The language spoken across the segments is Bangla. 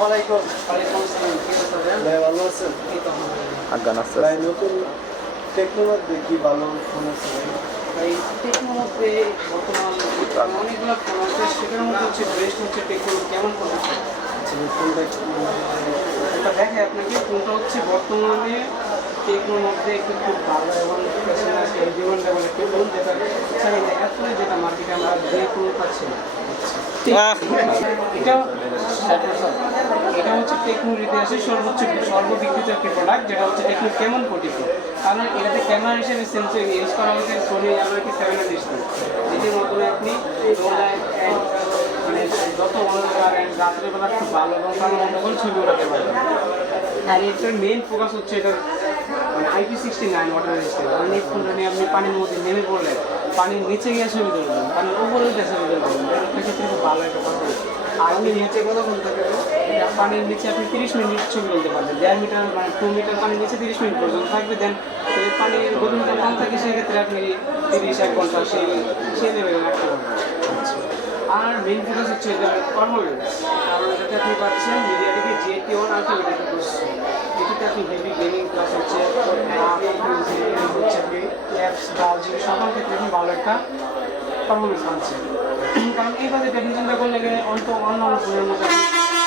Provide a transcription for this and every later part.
আসসালামু আলাইকুম। ওয়ালাইকুম আসসালাম। কি অবস্থা ভাইয়া? ভাই ভালো আছেন? এই তো আলহামদুলিল্লাহ। আজ্ঞান আছে। ভাই নতুন টেকনোর মধ্যে কি ভালো ফোন আছে ভাই? ভাই টেকনোর মধ্যে বর্তমান অনেকগুলো ফোন আছে, সেটার মধ্যে হচ্ছে বেস্ট হচ্ছে টেকনো। কেমন ফোন আছে? আচ্ছা ফোনটা এটা দেখে আপনাকে ফোনটা হচ্ছে বর্তমানে টেকনোর মধ্যে একটু খুব ভালো এবং জীবন লেভেল একটি ফোন, যেটা চাহিদা এত যেটা মার্কেটে আমরা যে ফোন পাচ্ছি না। এটা এটা হচ্ছে টেকনোর ইতিহাসে সর্ববিকৃত একটি প্রোডাক্ট, যেটা হচ্ছে টেকনো কেমন 44। কারণ এটাতে ক্যামেরা হিসেবে সেন্সর ইউজ করা হয়েছে সোনি এমআইটি 7 ডিসপ্লে, যেটির মাধ্যমে আপনি মানে যত অন্ধকার রাত্রের বেলা খুব ভালো এবং প্রাণবন্ত করে ছবি ওঠাতে পারবেন। আর এটার মেইন ফোকাস হচ্ছে এটার IP69 ওয়াটার রেজিস্ট্যান্ট। মানে এই ফোনটা নিয়ে আপনি পানির মধ্যে নেমে পড়লে পানির নিচে গিয়ে ছবি তুলবেন, পানির উপরে উঠে ছবি তুলবেন, সেক্ষেত্রে খুব ভালো একটা পারফরমেন্স। আর আপনি নিচে কতক্ষণ থাকে, পানির নিচে আপনি 30 মিনিট ছবি তুলতে পারবেন। 1.5 মিটার মানে 2 মিটার পানির নিচে 30 মিনিট পর্যন্ত থাকবে। দেন যদি পানির গভীরতা কম থাকে সেক্ষেত্রে আপনি 30-1 ঘন্টা সেই লেভেলে রাখতে পারবেন। আর মেইন ফোকাস হচ্ছে এটার পারফরমেন্স, কারণ এটাতে আপনি পাচ্ছেন মিডিয়াটিকে GT1 আলটিমেট প্রসেসর। এটিতে আপনি হেভি গেমিং প্লাস হচ্ছে আপনি অ্যাপস ব্রাউজিং সকল ক্ষেত্রে আপনি ভালো একটা পারফরমেন্স পাচ্ছেন। কারণ এই বাজেট আপনি চিন্তা করলে অন্য ফোনের মধ্যে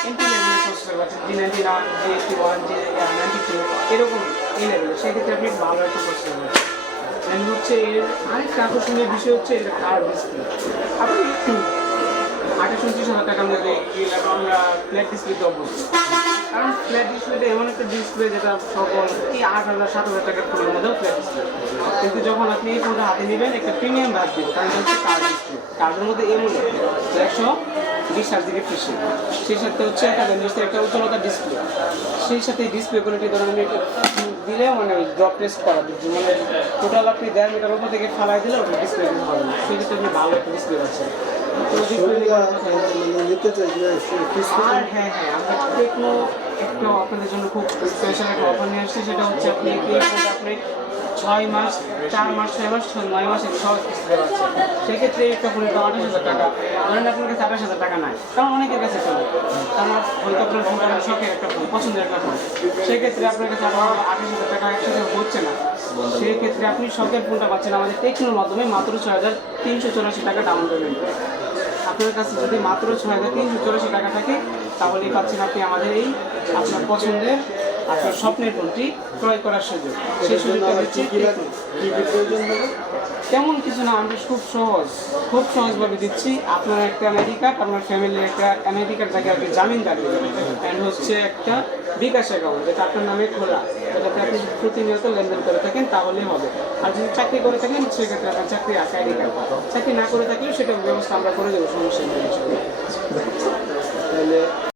এন্ট্রি লেভেলের প্রসেসর পাচ্ছেন, G91, G81, G92 এরকম এই লেভেলের, সেক্ষেত্রে আপনি ভালো একটা প্রসেসর পাচ্ছেন। অ্যান্ড হচ্ছে এর আরেকটা আকর্ষণীয় বিষয় হচ্ছে এর কালার ডিসপ্লে। আপনি 28-29 হাজার টাকার মধ্যে আমরা ফ্ল্যাট ডিসপ্লেতে অভ্যস্ত, কারণ ফ্ল্যাট ডিসপ্লেটা এমন একটা ডিসপ্লে যেটা সকল এই 8,000-7,000 টাকার ফোনের মধ্যেও ফ্ল্যাট ডিসপ্লে। কিন্তু যখন আপনি এই ফোনটা হাতে নেবেন একটা প্রিমিয়াম ভাগ দিন, কারণ হচ্ছে কার্ড ডিসপ্লে। কার্ডের মধ্যে এমন 120 ফিশিং, সেই সাথে হচ্ছে একটা একটা উজ্জ্বলতা ডিসপ্লে, সেই সাথে ডিসপ্লে কোয়ালিটি ধরেন আমি দিলে মানে ড্রপ টেস্ট করা দিচ্ছি, মানে টোটাল আপনি 1.5 মিটার উপর থেকে ফালাই দিলে ওটা ডিসপ্লে দিতে হবে না, সেক্ষেত্রে আপনি ভালো একটা ডিসপ্লে পাচ্ছেন। নিতে চাই আর হ্যাঁ, আমরা টেকনো একটা আপনাদের জন্য খুব স্পেশাল একটা অফার নিয়ে আসছি। সেটা হচ্ছে আপনি আপনি 6 মাস, 4 মাস, 6 মাস, 9 মাস সহজ কিস্তিতে পাচ্ছেন। সেক্ষেত্রে একটা ফোনের দাম 28,000 টাকা, ধরেন আপনার কাছে 28,000 টাকা নাই, কারণ অনেকের কাছে ফোন, কারণ হয়তো আপনার ফোনটা শখের একটা ফোন, পছন্দের একটা ফোন, সেক্ষেত্রে আপনার কাছে 28,000 টাকা একসাথে হচ্ছে না। সেক্ষেত্রে আপনি শখের ফোনটা পাচ্ছেন আমাদের টেকনোর মাধ্যমে মাত্র 6,384 টাকা ডাউন পেমেন্ট। আপনার কাছে যদি মাত্র 6,384 টাকা থাকে, তাহলেই পাচ্ছেন আপনি আমাদের এই আপনার পছন্দের আপনার স্বপ্নের ফোনটি ক্রয় করার সুযোগ। সেই সুযোগটা হচ্ছে তেমন কিছু না, আমরা খুব সহজভাবে দিচ্ছি। আপনার একটা এনআইডি কার্ড, আপনার ফ্যামিলির একটা এনআইডি কার্ড থাকে আর কি জামিনদার অ্যান্ড হচ্ছে একটা বিকাশ অ্যাকাউন্ট যেটা আপনার নামে খোলা, যেটাতে আপনি প্রতিনিয়ত লেনদেন করে থাকেন, তাহলেই হবে। আর যদি চাকরি করে থাকেন সেক্ষেত্রে আপনার চাকরি আছে আইডি কার্ড, চাকরি না করে থাকলেও সেটার ব্যবস্থা আমরা করে দেবো, সমস্যা নেই। তাহলে